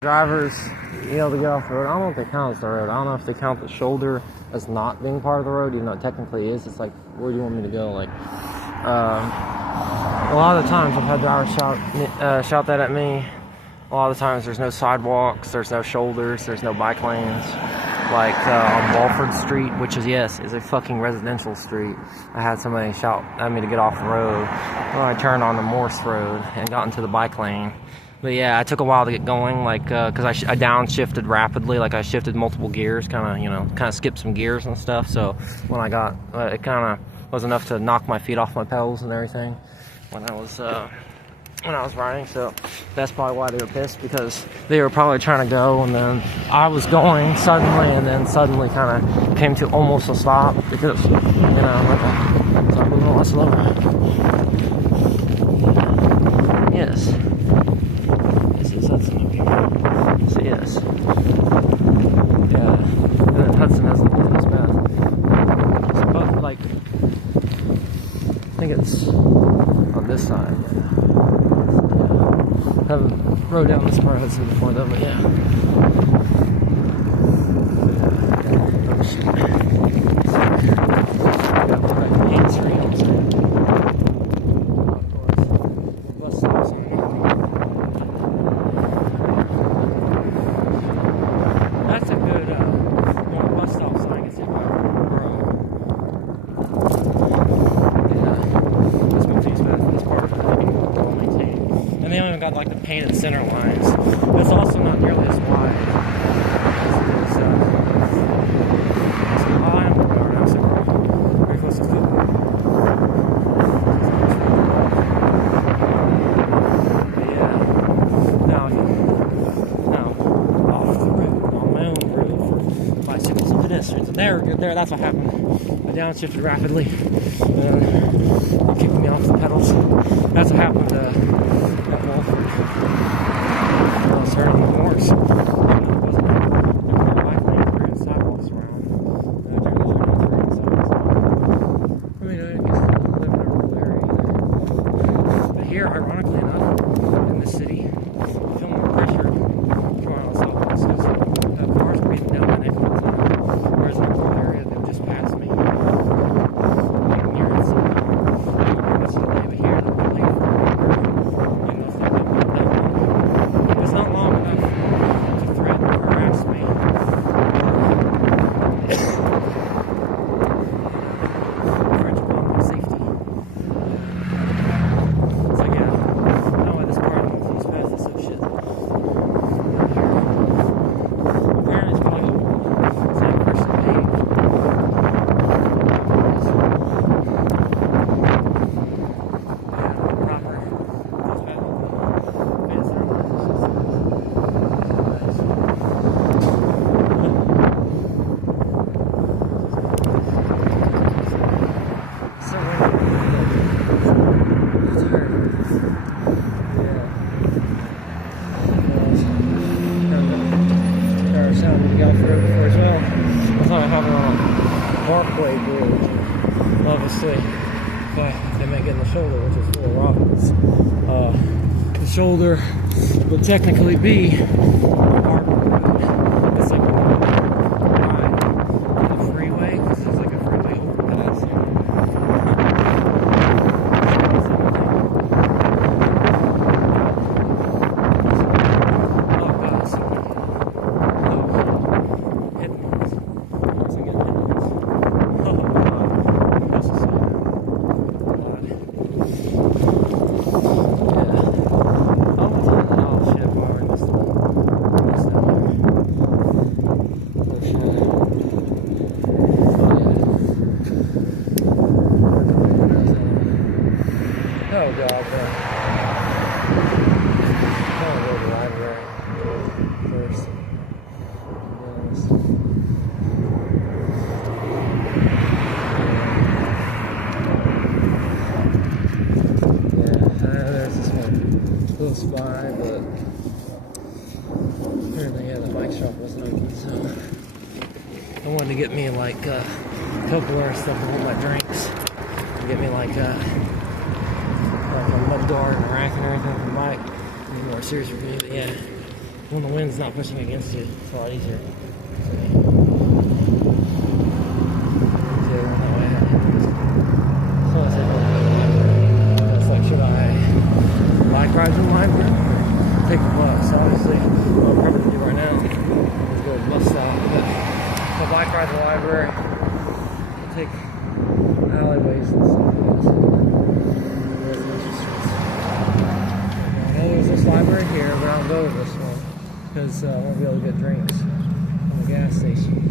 Drivers be able to get off the road. I don't know if they count as the road. I don't know if they count the shoulder as not being part of the road, even though it technically is. It's like, where do you want me to go? Like, a lot of the times I've had drivers shout that at me. A lot of the times there's no sidewalks, there's no shoulders, there's no bike lanes. Like on Walford Street, which is a fucking residential street. I had somebody shout at me to get off the road when I turned on the Morse Road and got into the bike lane. But yeah, it took a while to get going, like, because I downshifted rapidly, like I shifted multiple gears, kind of skipped some gears and stuff. So when I got, it kind of was enough to knock my feet off my pedals and everything when I was riding. So that's probably why they were pissed, because they were probably trying to go, and then I was going suddenly, and then suddenly kind of came to almost a stop because, so I'm moving a lot slower. Yes. Hudson up here. So yes. Yeah. And then Hudson has a little bit bad. So, but like, I think it's on this side. Yeah. Haven't rode down this part of Hudson before though, but yeah. Oh shit. Got the right Main Street. Of course. Bus stops on me. That's a good bus stop sign. It's in my road. Yeah, this multi-use path in this part is pretty well maintained. And they don't even got like the painted center lines. It's also not nearly as wide as it is. I'm going now, so very close to food. But yeah, now off the road. Bicycles and pedestrians. There, that's what happened. I downshifted rapidly, and it kicked me off the pedals. That's what happened at Walford. I was turning the Morse. There wasn't no bike lanes or sidewalks around. I turned the sidewalks around. I mean, I guess I live in a rural area. But here, ironically enough, in the city, I feel more pressured coming out of the sidewalks because cars are beating down my neck all the time. Whereas in the rural area, they would just pass me. Like near it, so it's delay. But here, they'll delay for if it's not long enough to threaten or harass me, infringe upon my safety. So yeah, I don't know why this part of this path is so shit. Apparently it's probably same person paved. Proper sound we got through before as well. I thought I had it on a parkway bridge, obviously, but they may get in the shoulder, which is full of rocks. The shoulder would technically be a harbor road. It's like a ride on the freeway, because there's like a freeway overpass here. Oh god, no. I'll go to the library first. Yeah, there's this one close by, but apparently, yeah, the bike shop wasn't open, so I wanted to get me like Tupperware stuff to hold my drinks. Get me like a mud guard and a rack and everything for the bike. More serious review, but yeah. when the wind's not pushing against you, it's a lot easier. So it's like, should I bike ride to the library or take the bus? So obviously, what I'm probably do right now is go to the bus stop. But if I bike ride to the library, I'll take alleyways and stuff. I know there's this library here, but I'll go to this one because I won't be able to get drinks from the gas station.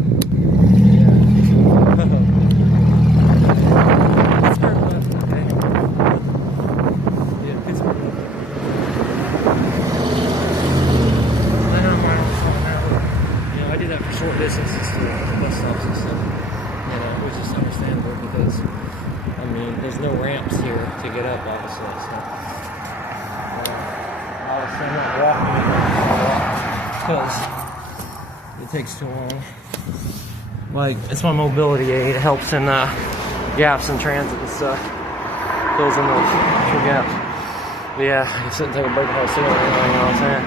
Short distances to bus stops and stuff, which is understandable because, I mean, there's no ramps here to get up, obviously, so obviously I'm not walking because it takes too long. Like, it's my mobility aid. It helps in gaps in transit and stuff. Fills in those extra gaps. But yeah, I can sit and take a break while I sit, you know what I'm saying?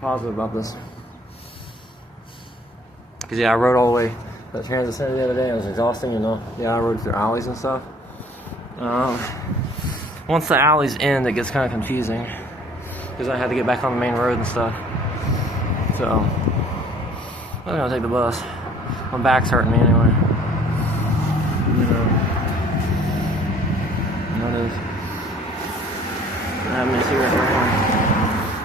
Positive about this because I rode all the way that transit center the other day. It was exhausting, I rode through alleys and stuff. Once the alleys end, it gets kind of confusing because I had to get back on the main road and stuff. So I'm gonna take the bus. My back's hurting me anyway. That is. I have a cigarette right now.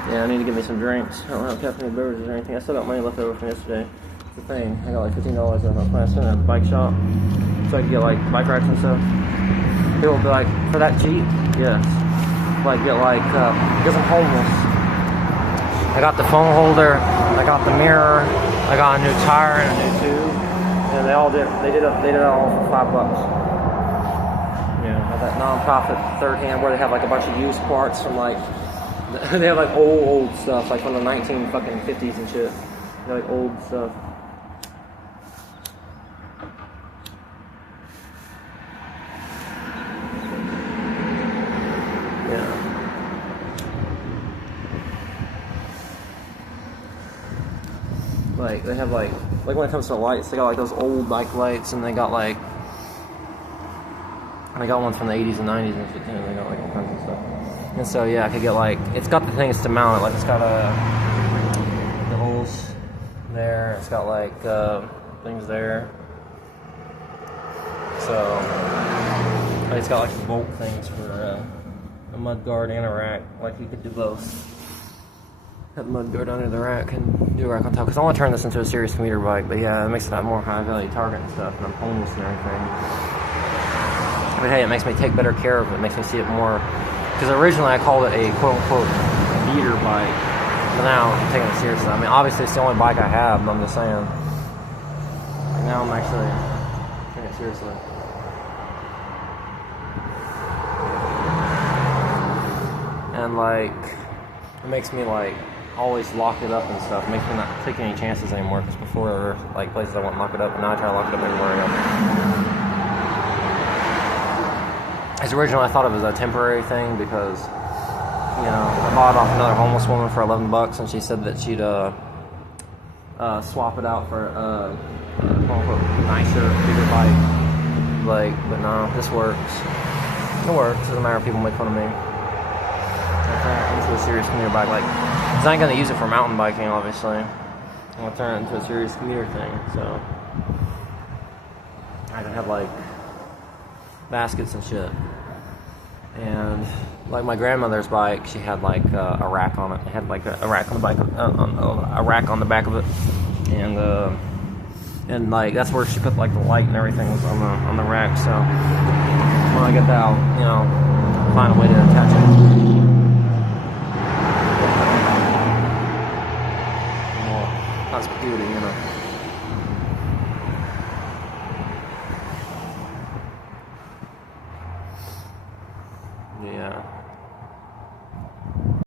Yeah, I need to get me some drinks. I don't have caffeinated beverages or anything. I still got money left over from yesterday. It's the thing. I got like $15 left. I'm planning to spend at the bike shop so I can get like bike racks and stuff. People will be like, for that Jeep? Yes. Like, get because I'm homeless. I got the phone holder. I got the mirror. I got a new tire and a new tube. And they did it all for $5. At that non-profit third hand where they have like a bunch of used parts from like, they have like old stuff, like from the 1950s and shit. They're like old stuff. Yeah. Like they have like when it comes to lights, they got like those old bike lights, and they got ones from the 80s and 90s and shit too. They got like all kinds of stuff. And so yeah, I could get like, it's got the things to mount it, like it's got the holes there, it's got like things there. So it's got like the bolt things for a mud guard and a rack. Like you could do both. Have the mud guard under the rack and do a rack on top. Because I want to turn this into a serious commuter bike, but yeah, it makes it a more high value target and stuff, and I'm homeless and everything. But hey, it makes me take better care of it. It makes me see it more. Because originally I called it a quote-unquote beater bike, but now I'm taking it seriously. I mean, obviously it's the only bike I have, but I'm just saying. Like now I'm actually taking it seriously. And like, it makes me like always lock it up and stuff. It makes me not take any chances anymore, because before there were like places I wouldn't lock it up, and now I try to lock it up anywhere I go. As originally I thought it was a temporary thing because, I bought off another homeless woman for $11, and she said that she'd swap it out for a quote-unquote nicer, bigger bike. Like, but no, this works. It works. Doesn't matter if people make fun of me. I turn it into a serious commuter bike. Like, because I ain't gonna use it for mountain biking, obviously. I'm gonna turn it into a serious commuter thing. So I can have like baskets and shit. And like my grandmother's bike, she had like a rack on it. It had like a rack on the bike, a rack on the back of it, and like that's where she put like the light and everything was on the rack. So when I get that, I'll find a way to attach it. Well, that's beauty,